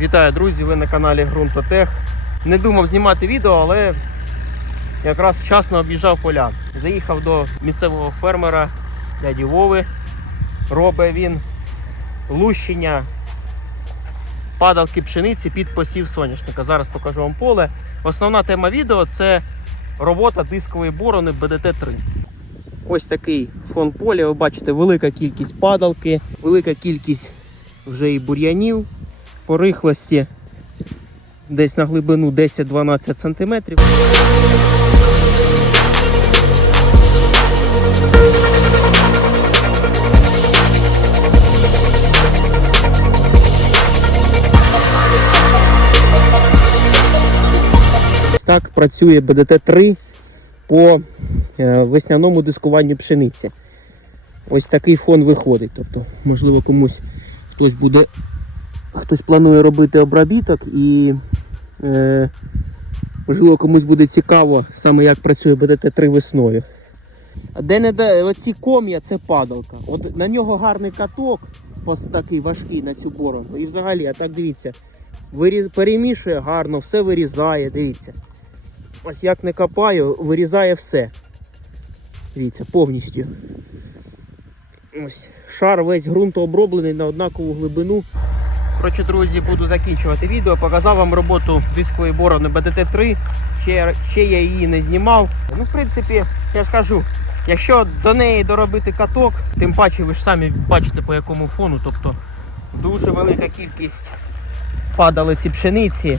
Вітаю, друзі! Ви на каналі Грунтотех. Не думав знімати відео, але якраз вчасно об'їжджав поля. Заїхав до місцевого фермера дяді Вови. Робить він лущення падалки пшениці під посів соняшника. Зараз покажу вам поле. Основна тема відео це робота дискової борони БДТ-3. Ось такий фон поля. Ви бачите, велика кількість падалки, велика кількість вже і бур'янів по рихлості десь на глибину 10-12 см. Так працює БДТ-3 по е, весняному дискуванню пшениці. Ось такий фон виходить. Тобто, можливо, комусь хтось буде хтось планує робити обробіток і е, можливо комусь буде цікаво саме як працює БДТ-3 весною. Де не де оці ком'я це падалка. От на нього гарний каток, ось такий важкий на цю борону. І взагалі, а так дивіться, виріз, перемішує гарно, все вирізає, дивіться. Ось як не копаю, вирізає все. Дивіться, повністю. Ось шар весь ґрунтооброблений на однакову глибину. Коротше, друзі, буду закінчувати відео. Показав вам роботу дискової борони БДТ-3. Ще, ще я її не знімав. Ну, в принципі, я ж кажу, якщо до неї доробити каток, тим паче ви ж самі бачите по якому фону. Тобто дуже велика кількість падалиці пшениці.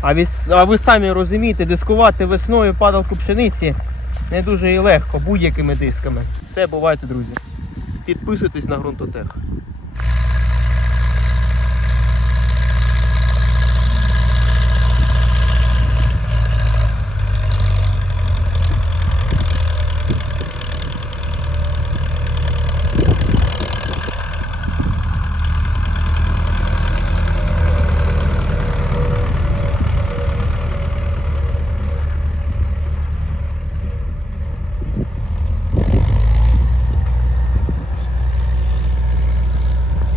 А ви, а ви самі розумієте, дискувати весною падалку пшениці не дуже і легко будь-якими дисками. Все, бувайте, друзі. Підписуйтесь на ґрунтотех.